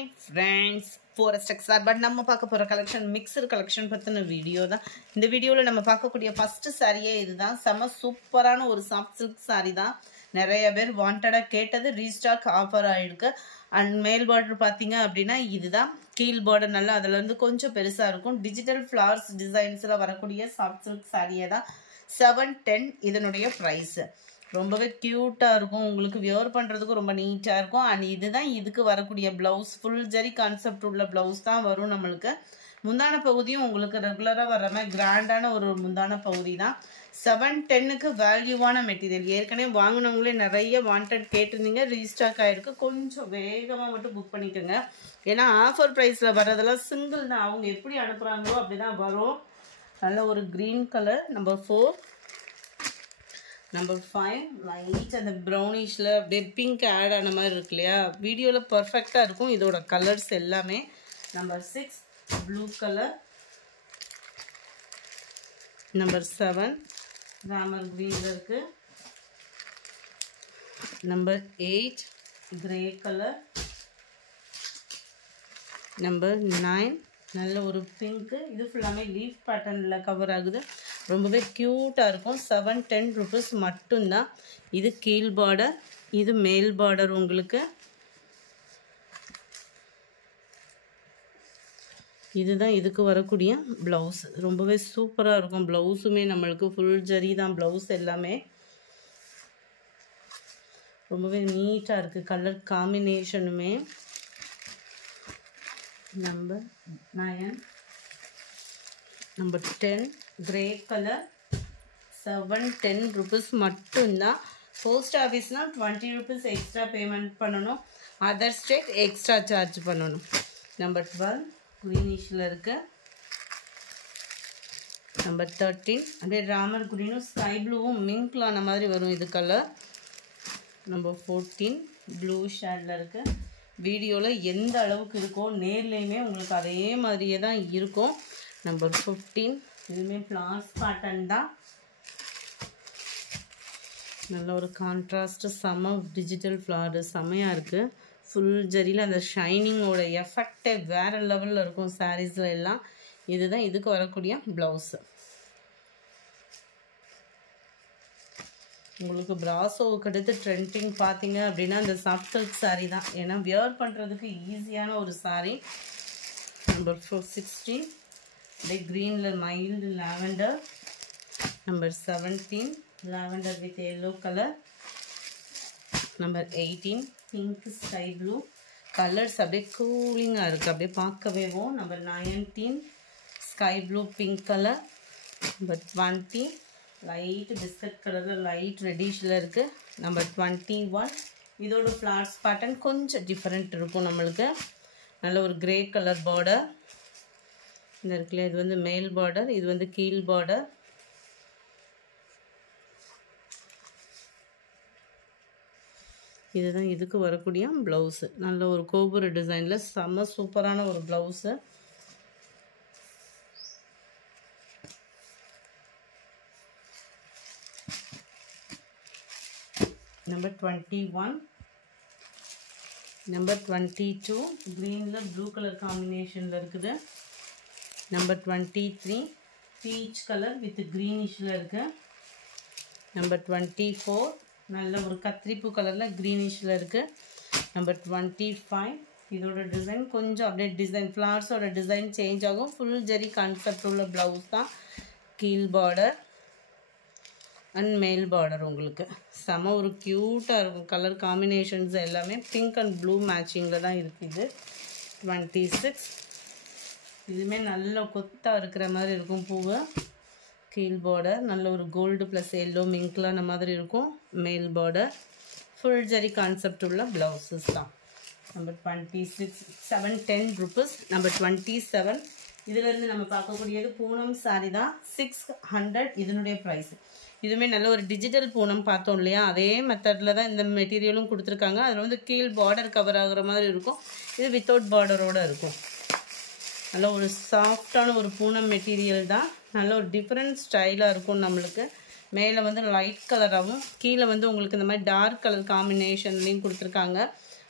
Hi friends, Forest XR but நம்ம பார்க்க போற collection mixed collection பத்தின வீடியோ தான். இந்த வீடியோல நம்ம பார்க்கக்கூடிய first saree இதுதான். செம சூப்பரான ஒரு soft silk saree தான். நிறைய பேர் வாண்டடா கேட்டது ரீஸ்டாக் ஆஃபர் ஆயிருக்கு. அண்ட் மேல் பார்டர் பாத்தீங்க அப்படினா இதுதான். கீழ் பார்டர் நல்லா அதுல இருந்து கொஞ்சம் பெருசா இருக்கும். டிஜிட்டல் flowers designsல வரக்கூடிய soft silk saree தான். 710 இதனுடைய price. ரொம்பவே கியூட்டா இருக்கும். உங்களுக்கு வியர் பண்றதுக்கு ரொம்ப நீட்டா இருக்கும். and இதுதான் இதுக்கு வரக்கூடிய blouse full ஜரி கான்செப்ட் உள்ள blouse தான் வரும் நமக்கு. முந்தான பகுதியும் உங்களுக்கு ரெகுலரா வர மாதிரி கிராண்டான ஒரு முந்தான பகுதி தான். 710 க்கு வேல்யூவான மெட்டீரியல். ஏற்கனவே வாங்குனவங்களே நிறைய வாண்டட் கேட்டிருந்தீங்க. ரீஸ்டாக் ஆயிருக்கு. கொஞ்சம் வேகமா மட்டும் புக் பண்ணிக்கோங்க. ஏன்னா ஆஃபர் பிரைஸ்ல வரதெல்லாம் சிங்கிள் தான். அவங்க எப்படி அனுப்புறாங்களோ அப்படிதான் வரும். நல்ல ஒரு green colour number 4 Number 5 light and the brownish la pink add ஆன மாதிரி இருக்கு இல்லையா வீடியோல பெர்ஃபெக்ட்டா இருக்கும் இதோட கலர்ஸ் எல்லாமே Number 6 blue color Number 7 ramar green இருக்கு Number 8 grey color Number 9 நல்ல ஒரு pink இது ஃபுல்லாமே leaf patternல கவர் ஆகுது ரொம்பவே கியூட்டா இருக்கும் 710 rupees மட்டும் தான் இது கீழ் border இது மேல் border உங்களுக்கு இதுதான் இதுக்கு வரக்கூடிய blouse ரொம்பவே சூப்பரா இருக்கும் blouseமே நமக்கு full ஜரி தான் blouse எல்லாமே ரொம்பவே நீட்டா இருக்கு colour காம்பினேஷனுமே Number 9 Number 10 grey color 710 rupees மட்டும் தான் post office னா 20 rupees extra payment பண்ணனும் other state extra charge பண்ணனும் Number 12 greenish ல இருக்கு Number 13 அப்படியே ராமர் greenும் sky blueவும் மிங்க்ல ஆன மாதிரி வரும் இது கலர் Number 14 blue shade ல இருக்கு வீடியோல எந்த அளவுக்கு இருக்கோ நேர்லயுமே உங்களுக்கு அதே மாதிரியே தான் இருக்கும் Number 15 இதுமே flowers pattern தான் நல்ல ஒரு கான்ட்ராஸ்ட் சம டிஜிட்டல் flower செமையா இருக்கு full ஜரியில அந்த ஷைனிங் ஓட எஃபெக்ட் வேற லெவல்ல இருக்கும் sareesல எல்லாம் இதுதான் இதுக்கு வரக்கூடிய blouse உங்களுக்கு பிராசோவுக்கு அடுத்து ட்ரெண்டிங் பாத்தீங்க அப்படினா அந்த சாஃப்ட் சில்க் saree தான் ஏனா வியர் பண்றதுக்கு ஈஸியான ஒரு saree Number 16 the greenல mild lavender Number 17 lavender with yellow color Number 18 pink sky blue colors அப்படியே கூலிங்கா இருக்கு அப்படியே பார்க்கவேவும் Number 19 sky blue pink color Number 20 light biscuit color light reddish ல இருக்கு Number 21 இதோட flowers pattern கொஞ்சம் டிஃபரண்ட் இருக்கும் நமக்கு நல்ல ஒரு கிரே கலர் border இந்த இருக்குல இது வந்து மேல் border இது வந்து கீழ் border இதுதான் இதுக்கு வரக்கூடிய blouse நல்ல ஒரு கோபுர டிசைன்ல செம சூப்பரான ஒரு blouse Number 21 Number 22 green la blue color combination la இருக்குது Number 23 peach color with greenish la இருக்கு Number 24 நல்ல ஒரு கத்திரிப்பூ கலர்ல greenish ல இருக்கு Number 25 இதோட டிசைன் கொஞ்சம் அப்படியே டிசைன் flowers ஓட டிசைன் சேஞ்ச் ஆகும் full ஜரி கான்செப்ட் உள்ள blouse தான் கீழ் border and மேல் border உங்களுக்கு செம ஒரு கியூட்டா இருக்கும் கலர் காம்பினேஷன்ஸ் எல்லாமே pink and blue மேட்சிங்ல தான் இருக்கு இது 26 இதுமே நல்ல கொத்தா இருக்கிற மாதிரி இருக்கும் பூவு கீழ் border நல்ல ஒரு gold plus yellow மிங்க்ல அந்த மாதிரி இருக்கும் மேல் border full ஜரி கான்செப்ட் உள்ள blouses தான் Number 26 710 rupees Number 27 இதுல இருந்து நம்ம பார்க்கக்கூடியது பூனம் saree தான் 600 இதனுடைய பிரைஸ் இதுமே நல்ல ஒரு டிஜிட்டல் பூனம் பார்த்தோம் இல்லையா அதே மெத்தட்ல தான் இந்த மெட்டீரியலும் கொடுத்திருக்காங்க அதுல வந்து கீழ் border கவர் ஆகுற மாதிரி இருக்கும் இது வித்அவுட் பார்டரோட இருக்கும் நல்ல ஒரு சாஃப்ட்டான ஒரு பூனம் மெட்டீரியல் தான் நல்ல ஒரு டிஃபரண்ட் ஸ்டைலா இருக்கும் நமக்கு மேலே வந்து லைட் கலராகவும் கீழே வந்து உங்களுக்கு இந்த மாதிரி டார்க் கலர் காம்பினேஷன்லையும் கொடுத்துருக்காங்க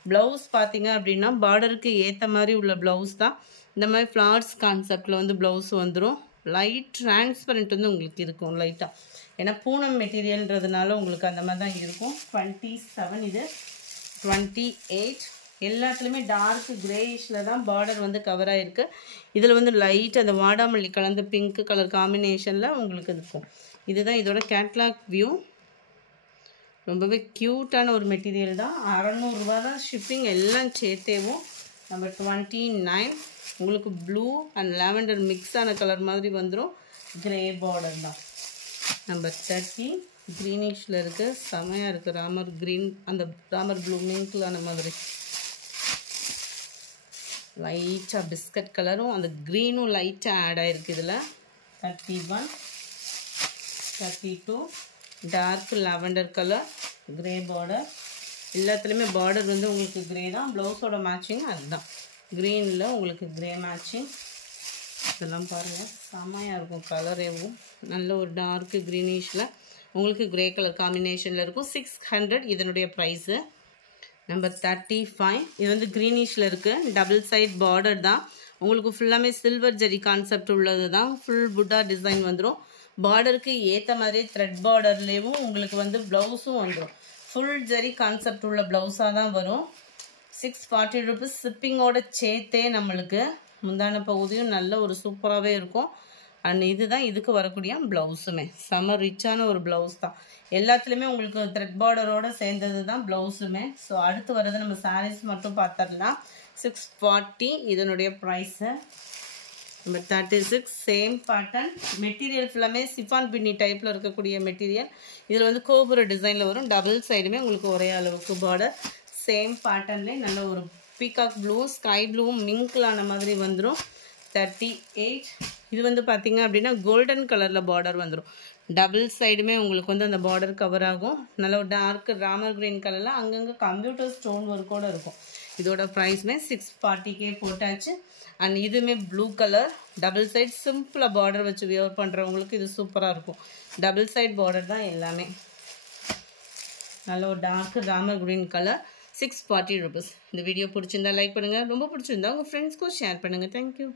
ப்ளவுஸ் பார்த்தீங்க அப்படின்னா பார்டருக்கு ஏற்ற மாதிரி உள்ள ப்ளவுஸ் தான். இந்த மாதிரி ஃப்ளார்ஸ் கான்செப்டில் வந்து ப்ளவுஸ் வந்துடும். லைட் டிரான்ஸ்பரண்ட் வந்து உங்களுக்கு இருக்கும் லைட்டாக. ஏன்னா பூனம் மெட்டீரியல்ன்றதுனால உங்களுக்கு அந்த மாதிரி தான் இருக்கும். 27 இது 28 எல்லாத்துலேயுமே டார்க் கிரேயிஷில் தான் பார்டர் வந்து கவர் ஆகிருக்கு. இதில் வந்து லைட் அந்த வாடாமல்லி கலந்த பிங்க் கலர் காம்பினேஷனில் உங்களுக்கு இருக்கும். இதுதான் இதோட கேட்லாக் வியூ. ரொம்பவே க்யூட்டான ஒரு மெட்டீரியல் தான். 600 ரூபா தான் ஷிப்பிங் எல்லாம் சேர்த்தேவும். நம்பர் 29 உங்களுக்கு ப்ளூ அண்ட் லாவெண்டர் மிக்ஸ் ஆன கலர் மாதிரி வந்துடும். கிரே பார்டர் தான். நம்பர் 30 க்ரீனிஷில் இருக்குது. செமையாக இருக்குது. ராமர் க்ரீன் அந்த ராமர் ப்ளூ மிங்க்லான மாதிரி லைட்டாக பிஸ்கட் கலரும் அந்த க்ரீனும் லைட்டாக ஆட் ஆகிருக்கு இதில். 31 32 dark lavender colour grey border. எல்லாத்துலேயுமே பார்டர் வந்து உங்களுக்கு கிரே தான். ப்ளவுஸோட மேட்சிங் அதுதான். க்ரீனில் உங்களுக்கு கிரே மேட்சிங். இதெல்லாம் பாருங்கள் செம்மையாக இருக்கும். கலரேவும் நல்ல ஒரு டார்க் க்ரீனிஷில் உங்களுக்கு கிரே கலர் காம்பினேஷனில் இருக்கும். 600 இதனுடைய ப்ரைஸு. நம்பர் 35 இது வந்து க்ரீனிஷில் இருக்குது. டபுள் சைட் பார்டர் தான். உங்களுக்கு ஃபுல்லாமே சில்வர் ஜெரி கான்செப்ட் உள்ளது தான். ஃபுல் புட்டா டிசைன் வந்துடும். பார்டருக்கு ஏற்ற மாதிரி த்ரெட் பார்டர்லேயும் உங்களுக்கு வந்து ப்ளவுஸும் வந்துடும். ஃபுல் ஜெரி கான்செப்ட் உள்ள ப்ளவுஸாக தான் வரும். 640 ருபீஸ் ஷிப்பிங்கோட சேர்த்தே நம்மளுக்கு முந்தான பகுதியும் நல்ல ஒரு சூப்பராகவே இருக்கும். அண்ட் இதுதான் இதுக்கு வரக்கூடிய ப்ளவுஸுமே செம ரிச்சான ஒரு ப்ளவுஸ் தான். எல்லாத்துலேயுமே உங்களுக்கு த்ரெட் பார்டரோடு சேர்ந்தது தான் ப்ளவுஸுமே. ஸோ அடுத்து வர்றது நம்ம சாரீஸ் மட்டும் பார்த்துடலாம். 640 இதனுடைய price. Number 36 same pattern. Material ஃபுல்லாமே சிஃபான் பின்னி டைப்பில் இருக்கக்கூடிய மெட்டீரியல். இதில் வந்து கோபுர டிசைனில் வரும். டபுள் சைடுமே உங்களுக்கு ஒரே அளவுக்கு பார்டர். சேம் பேட்டர்ன்லேயே நல்ல ஒரு பீகாக் ப்ளூ ஸ்கை ப்ளூவும் மிங்க்லான மாதிரி வந்துடும். 38 இது வந்து பார்த்திங்க அப்படின்னா கோல்டன் கலரில் பார்டர் வந்துடும். டபுள் சைடுமே உங்களுக்கு வந்து அந்த பார்டர் கவர் ஆகும். நல்ல ஒரு டார்க் ராமர் க்ரீன் கலரில் அங்கங்கே கம்ப்யூட்டர் ஸ்டோன் ஒர்க்கோடு இருக்கும். இதோட ப்ரைஸுமே 640K போட்டாச்சு. அண்ட் இதுவுமே ப்ளூ கலர் டபுள் சைட் சிம்பிளாக பார்டர் வச்சு வியர் பண்ணுறவங்களுக்கு இது சூப்பராக இருக்கும். டபுள் சைட் பார்டர் தான் எல்லாமே. நல்ல ஒரு டார்க் ராமர் க்ரீன் கலர். 640 ருபீஸ். இந்த வீடியோ பிடிச்சிருந்தா லைக் பண்ணுங்கள். ரொம்ப பிடிச்சிருந்தா உங்கள் ஃப்ரெண்ட்ஸ்க்கும் ஷேர் பண்ணுங்கள். தேங்க்யூ.